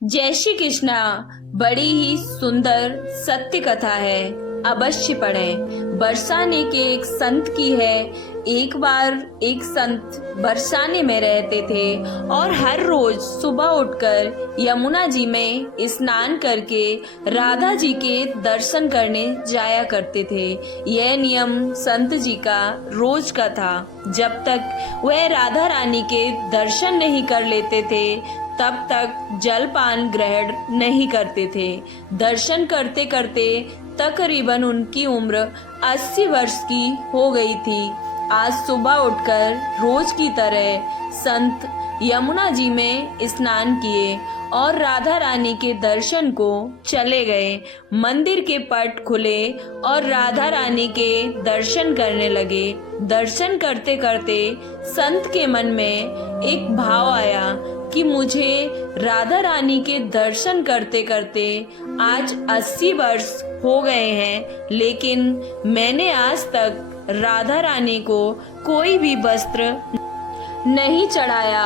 जय श्री कृष्णा। बड़ी ही सुंदर सत्य कथा है, अवश्य पढ़ें। बरसाने के एक संत की है। एक बार एक संत बरसाने में रहते थे और हर रोज सुबह उठकर यमुना जी में स्नान करके राधा जी के दर्शन करने जाया करते थे। यह नियम संत जी का रोज का था। जब तक वह राधा रानी के दर्शन नहीं कर लेते थे तब तक जलपान ग्रहण नहीं करते थे। दर्शन करते करते तकरीबन उनकी उम्र 80 वर्ष की हो गई थी। आज सुबह उठकर रोज की तरह संत यमुना जी में स्नान किए और राधा रानी के दर्शन को चले गए। मंदिर के पट खुले और राधा रानी के दर्शन करने लगे। दर्शन करते करते संत के मन में एक भाव आया कि मुझे राधा रानी के दर्शन करते करते आज 80 वर्ष हो गए हैं, लेकिन मैंने आज तक राधा रानी को कोई भी वस्त्र नहीं चढ़ाया।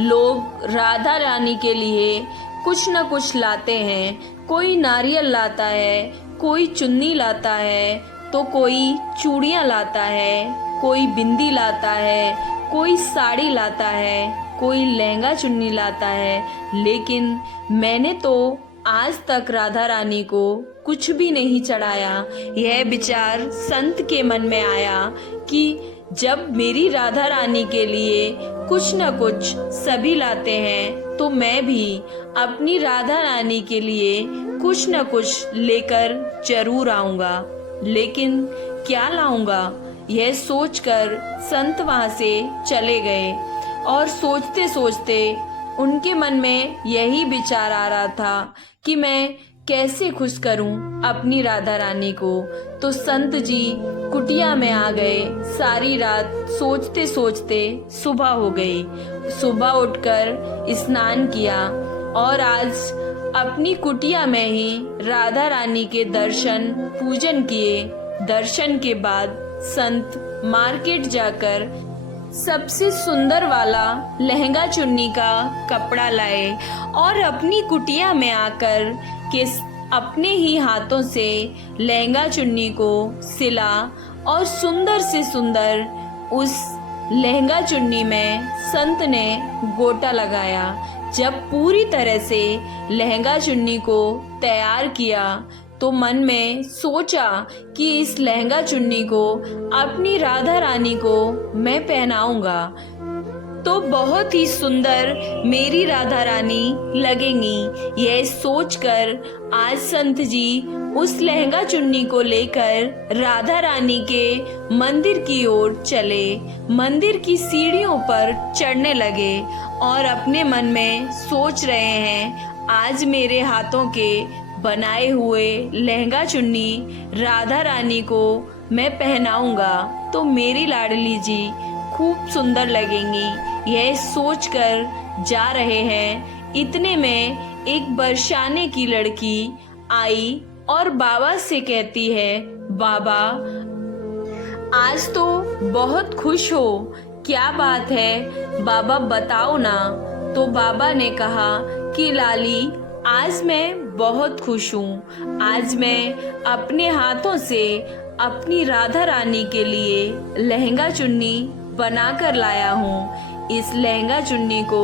लोग राधा रानी के लिए कुछ न कुछ लाते हैं। कोई नारियल लाता है, कोई चुन्नी लाता है, तो कोई चूड़ियाँ लाता है, कोई बिंदी लाता है, कोई साड़ी लाता है, कोई लहंगा चुन्नी लाता है। लेकिन मैंने तो आज तक राधा रानी को कुछ भी नहीं चढ़ाया। यह विचार संत के मन में आया कि जब मेरी राधा रानी के लिए कुछ न कुछ सभी लाते हैं तो मैं भी अपनी राधा रानी के लिए कुछ न कुछ लेकर जरूर आऊंगा। लेकिन क्या लाऊंगा, यह सोचकर संत वहां से चले गए। और सोचते सोचते उनके मन में यही विचार आ रहा था कि मैं कैसे खुश करूं अपनी राधा रानी को। तो संत जी कुटिया में आ गए। सारी रात सोचते सोचते सुबह हो गई। सुबह उठकर स्नान किया और आज अपनी कुटिया में ही राधा रानी के दर्शन पूजन किए। दर्शन के बाद संत मार्केट जाकर सबसे सुंदर वाला लहंगा चुन्नी का कपड़ा लाए और अपनी कुटिया में आकर के अपने ही हाथों से लहंगा चुन्नी को सिला और सुंदर से सुंदर उस लहंगा चुन्नी में संत ने गोटा लगाया। जब पूरी तरह से लहंगा चुन्नी को तैयार किया तो मन में सोचा कि इस लहंगा चुन्नी को अपनी राधा रानी को मैं पहनाऊंगा तो बहुत ही सुंदर मेरी राधा रानी लगेंगी। यह सोचकर आज संत जी उस लहंगा चुन्नी को लेकर राधा रानी के मंदिर की ओर चले। मंदिर की सीढ़ियों पर चढ़ने लगे और अपने मन में सोच रहे हैं, आज मेरे हाथों के बनाए हुए लहंगा चुन्नी राधा रानी को मैं पहनाऊंगा तो मेरी लाडली जी खूब सुंदर लगेंगी। यह सोचकर जा रहे हैं। इतने में एक बरसाने की लड़की आई और बाबा से कहती है, बाबा आज तो बहुत खुश हो, क्या बात है बाबा बताओ ना। तो बाबा ने कहा कि लाली आज मैं बहुत खुश हूँ। आज मैं अपने हाथों से अपनी राधा रानी के लिए लहंगा चुन्नी बना कर लाया हूँ। इस लहंगा चुन्नी को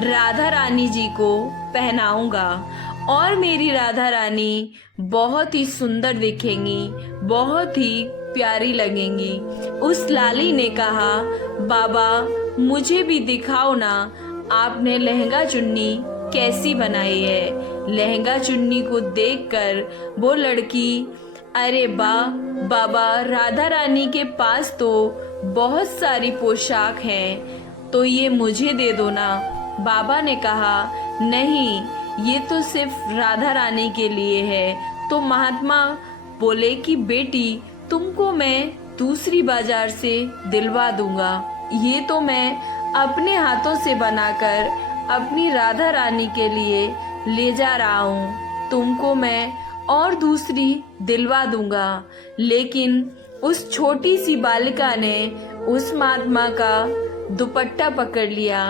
राधा रानी जी को पहनाऊंगा और मेरी राधा रानी बहुत ही सुंदर दिखेंगी, बहुत ही प्यारी लगेंगी। उस लाली ने कहा, बाबा मुझे भी दिखाओ ना, आपने लहंगा चुन्नी कैसी बनाई है। लहंगा चुन्नी को देखकर वो लड़की, अरे बाबा राधा रानी के पास तो बहुत सारी पोशाक हैं, तो ये मुझे दे दो ना। बाबा ने कहा, नहीं ये तो सिर्फ राधा रानी के लिए है। तो महात्मा बोले कि बेटी तुमको मैं दूसरी बाजार से दिलवा दूंगा, ये तो मैं अपने हाथों से बनाकर अपनी राधा रानी के लिए ले जा रहा हूँ। तुमको मैं और दूसरी दिलवा दूंगा। लेकिन उस छोटी सी बालिका ने उस महात्मा का दुपट्टा पकड़ लिया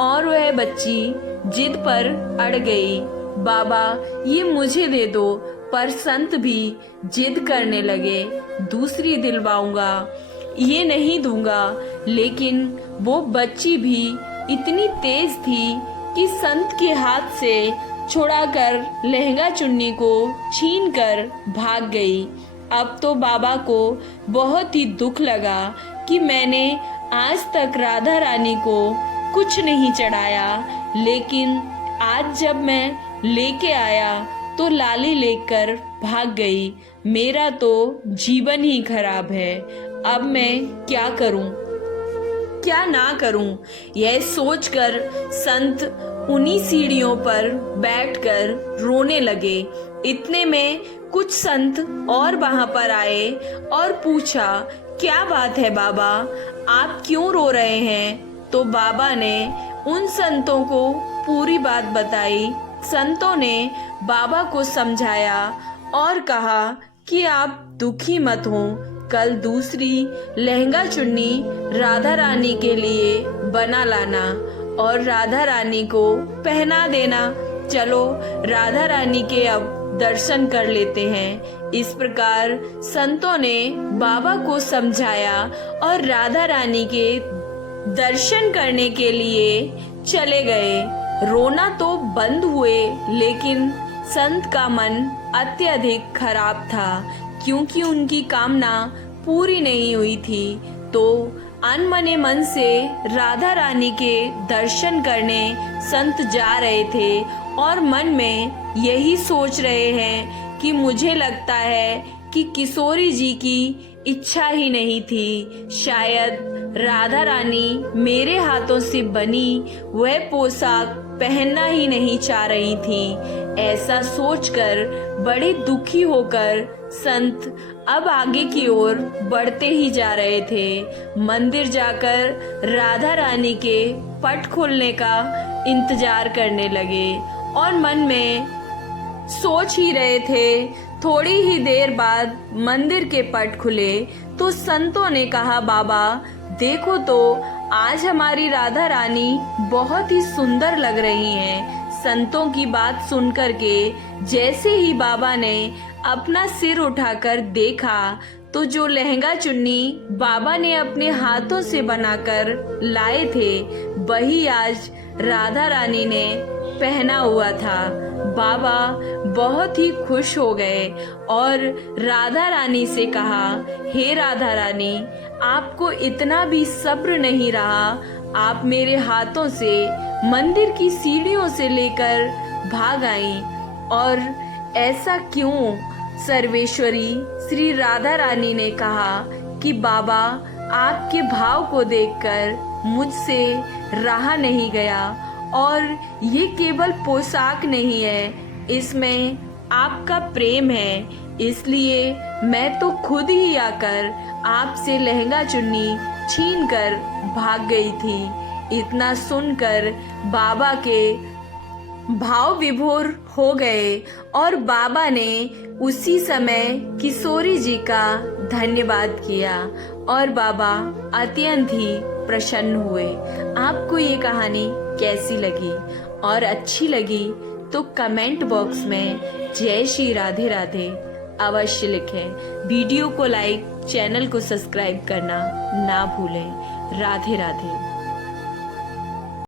और वह बच्ची जिद पर अड़ गई बाबा ये मुझे दे दो, पर संत भी जिद करने लगे, दूसरी दिलवाऊंगा, ये नहीं दूंगा। लेकिन वो बच्ची भी इतनी तेज थी कि संत के हाथ से छुड़ाकर लहंगा चुन्नी को छीनकर भाग गई। अब तो बाबा को बहुत ही दुख लगा कि मैंने आज तक राधा रानी को कुछ नहीं चढ़ाया, लेकिन आज जब मैं लेके आया तो लाली लेकर भाग गई। मेरा तो जीवन ही खराब है। अब मैं क्या करूं, क्या ना करूं? यह सोचकर संत उन्हीं सीढ़ियों पर बैठकर रोने लगे। इतने में कुछ संत और वहां पर आए और पूछा, क्या बात है बाबा, आप क्यों रो रहे हैं? तो बाबा ने उन संतों को पूरी बात बताई। संतों ने बाबा को समझाया और कहा कि आप दुखी मत हो, कल दूसरी लहंगा चुन्नी राधा रानी के लिए बना लाना और राधा रानी को पहना देना। चलो राधा रानी के अब दर्शन कर लेते हैं। इस प्रकार संतों ने बाबा को समझाया और राधा रानी के दर्शन करने के लिए चले गए। रोना तो बंद हुए, लेकिन संत का मन अत्यधिक खराब था, क्योंकि उनकी कामना पूरी नहीं हुई थी। तो अनमने मन से राधा रानी के दर्शन करने संत जा रहे थे और मन में यही सोच रहे हैं कि मुझे लगता है कि किशोरी जी की इच्छा ही नहीं थी, शायद राधा रानी मेरे हाथों से बनी वह पोशाक पहनना ही नहीं चाह रही थी। ऐसा सोचकर बड़े दुखी होकर संत अब आगे की ओर बढ़ते ही जा रहे थे। मंदिर जाकर राधा रानी के पट खोलने का इंतजार करने लगे और मन में सोच ही रहे थे। थोड़ी ही देर बाद मंदिर के पट खुले तो संतों ने कहा, बाबा देखो तो आज हमारी राधा रानी बहुत ही सुंदर लग रही हैं। संतों की बात सुनकर के जैसे ही बाबा ने अपना सिर उठाकर देखा तो जो लहंगा चुन्नी बाबा ने अपने हाथों से बनाकर लाए थे वही आज राधा रानी ने पहना हुआ था। बाबा बहुत ही खुश हो गए और राधा रानी से कहा, हे राधा रानी, आपको इतना भी सब्र नहीं रहा, आप मेरे हाथों से मंदिर की सीढ़ियों से लेकर भाग आई। और ऐसा क्यों? सर्वेश्वरी श्री राधा रानी ने कहा कि बाबा आपके भाव को देखकर मुझसे रहा नहीं गया, और ये केवल पोशाक नहीं है, इसमें आपका प्रेम है, इसलिए मैं तो खुद ही आकर आपसे लहंगा चुन्नी छीन कर भाग गई थी। इतना सुनकर बाबा के भाव विभोर हो गए और बाबा ने उसी समय किशोरी जी का धन्यवाद किया और बाबा अत्यंत ही प्रसन्न हुए। आपको ये कहानी कैसी लगी और अच्छी लगी तो कमेंट बॉक्स में जय श्री राधे राधे अवश्य लिखें। वीडियो को लाइक, चैनल को सब्सक्राइब करना ना भूलें। राधे राधे।